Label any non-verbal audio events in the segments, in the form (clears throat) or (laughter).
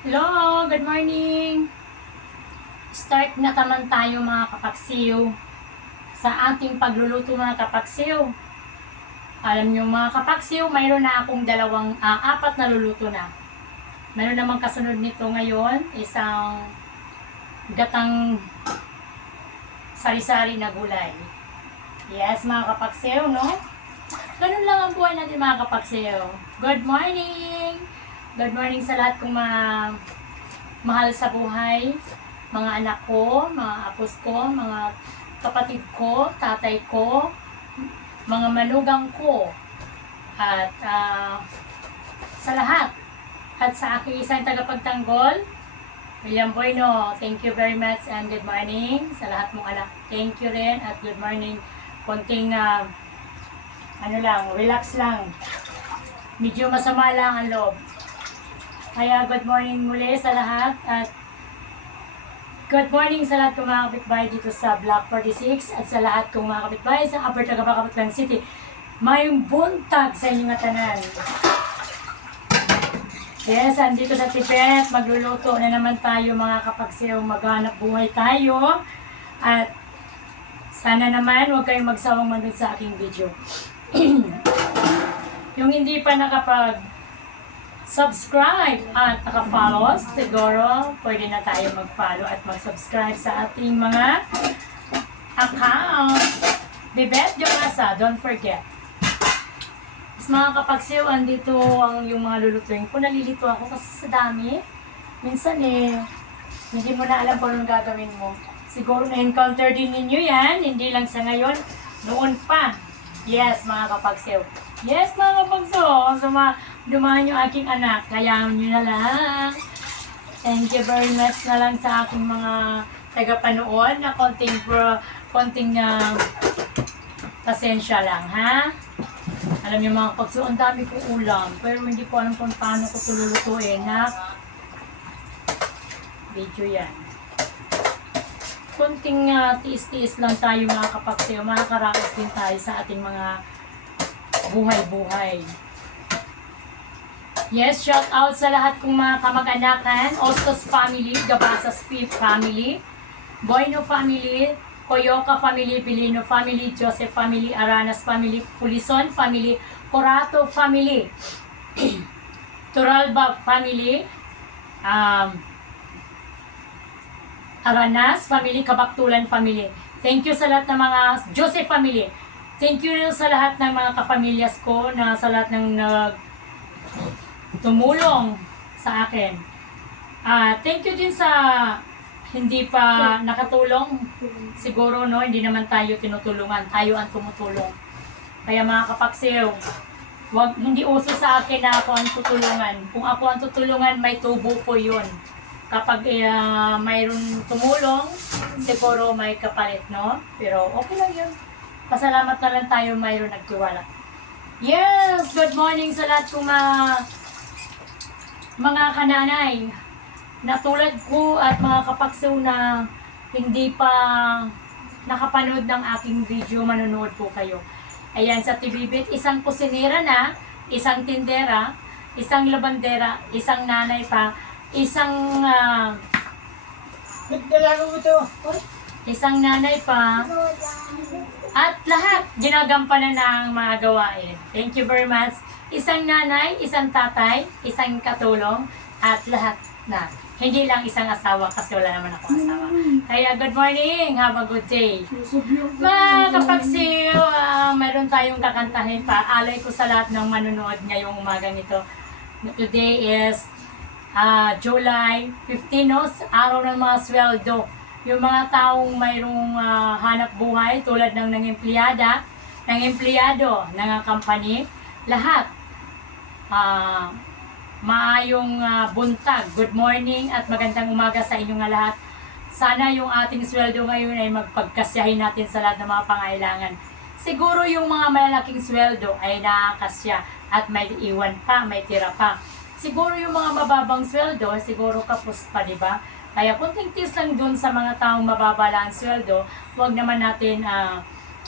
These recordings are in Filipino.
Hello, good morning. Start na taman tayo mga kapaksiw sa ating pagluluto mga kapaksiw. Alam niyo mga kapaksiw, mayroon na akong dalawang, ah, apat na luluto na. Mayroon namang kasunod nito ngayon, isang gatang sari-sari na gulay. Yes, mga kapaksiw, no? Ganun lang ang buhay natin mga kapaksiw. Good morning! Good morning sa lahat kong mga mahal sa buhay, mga anak ko, mga apos ko, mga kapatid ko, tatay ko, mga manugang ko, at ah, sa lahat. At sa aking isang tagapagtanggol, William Bueno, thank you very much and good morning sa lahat mong anak. Thank you rin at good morning. Konting, ah, ano lang, relax lang. Medyo masama lang ang loob. Kaya good morning muli sa lahat at good morning sa lahat kong mga kapitbahay dito sa Block 46 at sa lahat kong mga kapitbahay sa Upper Tagapakapitlan City. Mayong buntag sa inyong tanan. Yes, andito sa Tibet, magluluto na naman tayo mga kapagsiyaw, maghanap buhay tayo. At sana naman huwag kayong magsawang manood sa aking video. (clears throat) Yung hindi pa nakapag subscribe at naka-follow, siguro pwede na tayo mag-follow at mag-subscribe sa ating mga account. Bibet Diorasa, don't forget. Mas mga kapagsiw, andito ang yung mga lulutuin ko. Nalilito ako kasi sa dami. Minsan eh, hindi mo na alam kung anong gagawin mo. Siguro na-encounter din ninyo yan, hindi lang sa ngayon, noon pa. Yes, mga kapagsiw. Yes, mga kapagsiw. Suma, dumaan yung aking anak. Kaya nyo na lang. Thank you very much na lang sa aking mga tagapanood na konting, bro, konting uh, pasensya lang, ha? Alam niyo mga kapagsiw, ang dami kong ulam. Pero hindi ko alam kung paano ko tululutuin, ha? Video yan konting ah, tiis-tiis lang tayo mga kapagsiyo, makakaraos din tayo sa ating mga buhay-buhay. Yes, shout out sa lahat kong mga kamag-anakan, Ostos family, Gabasas family, Boyno family, Coyoca family, Bilino family, Joseph family, Aranas family, Pulison family, Corato family, (clears throat) Turalba family, um, Aranas family, Kabaktulan family. Thank you sa lahat ng mga Joseph family. Thank you rin sa lahat ng mga kapamilyas ko na sa lahat ng nag tumulong sa akin. Ah, thank you din sa hindi pa nakatulong. Siguro no, hindi naman tayo tinutulungan, tayo ang tumutulong. Kaya mga kapaksiw, wag hindi uso sa akin na ako ang tutulungan. Kung ako ang tutulungan, may tubo ko 'yun kapag uh, mayroon tumulong, siguro may kapalit, no? Pero okay lang yun. Pasalamat na lang tayo mayroon nagtiwala. Yes! Good morning sa lahat kong mga, mga kananay na tulad ko at mga kapaksaw na hindi pa nakapanood ng aking video, manonood po kayo. Ayan, sa TVBit, isang kusinera na, isang tindera, isang labandera, isang nanay pa, isang ah, Nagdalago mo ito. isang nanay pa at lahat ginagampanan ng mga gawain. Thank you very much. Isang nanay, isang tatay, isang katulong at lahat na. Hindi lang isang asawa kasi wala naman ako asawa. Kaya good morning, have a good day. Mga kapagsiw, ah, meron tayong kakantahin pa. Alay ko sa lahat ng manunood ngayong umagang ito. Today is ah July 15, no? araw ng mga sweldo. Yung mga taong mayroong ah, hanap buhay tulad ng ng empleyada, ng empleyado, ng company, lahat. ah maayong ah, buntag, good morning at magandang umaga sa inyong lahat. Sana yung ating sweldo ngayon ay magpagkasyahin natin sa lahat ng mga pangailangan. Siguro yung mga malalaking sweldo ay nakakasya at may iwan pa, may tira pa. Siguro yung mga mababang sweldo, siguro kapos pa, di ba? Kaya kunting tis lang dun sa mga taong mababa lang ang sweldo, wag naman natin, ah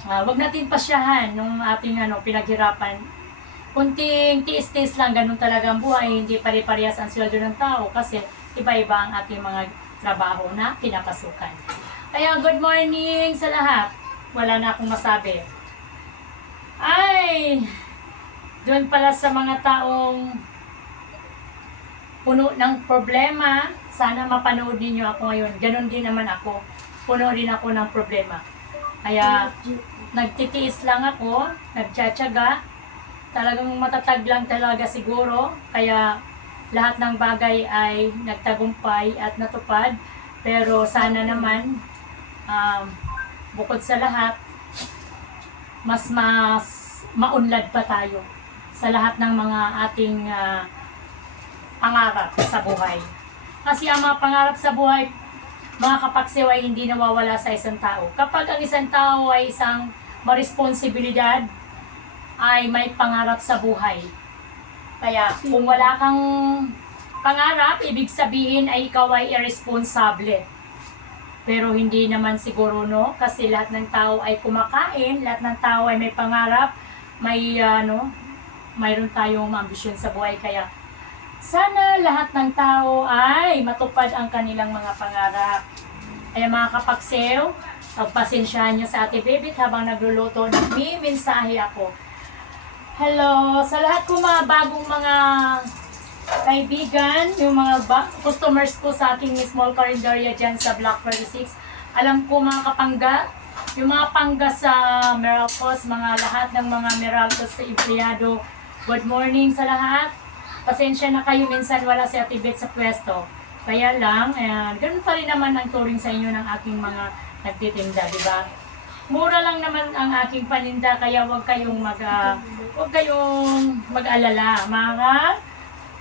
ah, wag natin pasyahan nung ating ano, pinaghirapan. Kunting tiis-tiis lang, ganun talaga ang buhay, hindi pare-parehas ang sweldo ng tao kasi iba-iba ang ating mga trabaho na pinapasukan. Kaya good morning sa lahat. Wala na akong masabi. Ay, doon pala sa mga taong puno ng problema, sana mapanood ninyo ako ngayon. Ganon din naman ako. Puno din ako ng problema. Kaya, nagtitiis lang ako, nagtsatsaga, talagang matatag lang talaga siguro. Kaya, lahat ng bagay ay nagtagumpay at natupad. Pero sana naman, um, bukod sa lahat, mas mas maunlad pa tayo sa lahat ng mga ating ah, pangarap sa buhay. Kasi ang mga pangarap sa buhay, mga kapaksiw ay hindi nawawala sa isang tao. Kapag ang isang tao ay isang maresponsibilidad, ay may pangarap sa buhay. Kaya kung wala kang pangarap, ibig sabihin ay ikaw ay irresponsible. Pero hindi naman siguro no, kasi lahat ng tao ay kumakain, lahat ng tao ay may pangarap, may ano, mayroon tayong ambisyon sa buhay kaya sana lahat ng tao ay matupad ang kanilang mga pangarap. Kaya mga kapaksew, pagpasensyahan niyo sa Ate Bebit habang nagluluto, nagmimensahe ako. Hello, sa lahat ko mga bagong mga kaibigan, yung mga customers ko sa aking small carinderia dyan sa Block 36. Alam ko mga kapangga, yung mga pangga sa Meralcos, mga lahat ng mga Meralcos sa empleyado, good morning sa lahat. Pasensya na kayo, minsan wala si Ate Beth sa pwesto. Kaya lang, ayan, ganun pa rin naman ang turing sa inyo ng aking mga nagtitinda, di ba? Mura lang naman ang aking paninda, kaya huwag kayong mag, ah, huwag kayong mag-alala. Mga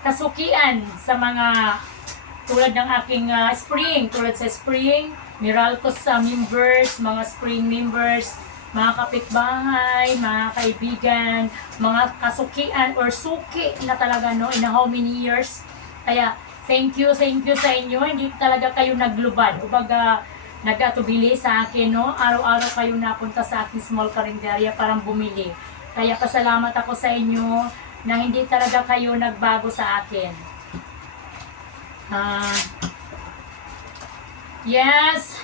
kasukian sa mga tulad ng aking ah, spring, tulad sa spring, Miralcos sa members, mga spring members, mga kapitbahay, mga kaibigan, mga kasukian or suki na talaga no in how many years. Kaya thank you, thank you sa inyo. Hindi talaga kayo naglubad. Ubaga nagatubili sa akin no. Araw-araw kayo napunta sa aking small carinderia parang bumili. Kaya pasalamat ako sa inyo na hindi talaga kayo nagbago sa akin. Ah, yes,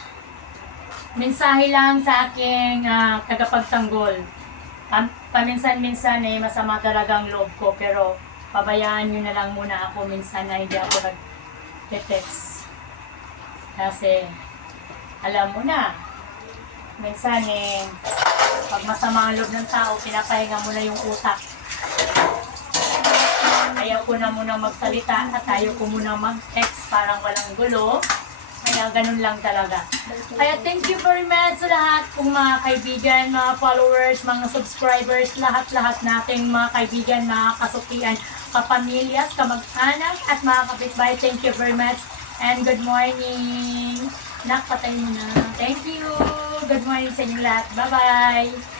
mensahe lang sa aking ah, tagapagtanggol. Pam- Paminsan-minsan eh, masama talaga ang loob ko, pero pabayaan nyo na lang muna ako minsan na hindi ako nag-text. Kasi, alam mo na, minsan eh, pag masama ang loob ng tao, pinapahinga mo na yung utak. Ayaw ko na muna magsalita at ayaw ko muna mag-text parang walang gulo. Kaya ganun lang talaga. Kaya thank you very much sa lahat kong mga kaibigan, mga followers, mga subscribers, lahat-lahat nating mga kaibigan, mga kasukian, kapamilyas, kamag-anak, at mga kapitbahay. Thank you very much. And good morning. Nakpatay mo na. Thank you. Good morning sa inyo lahat. Bye-bye.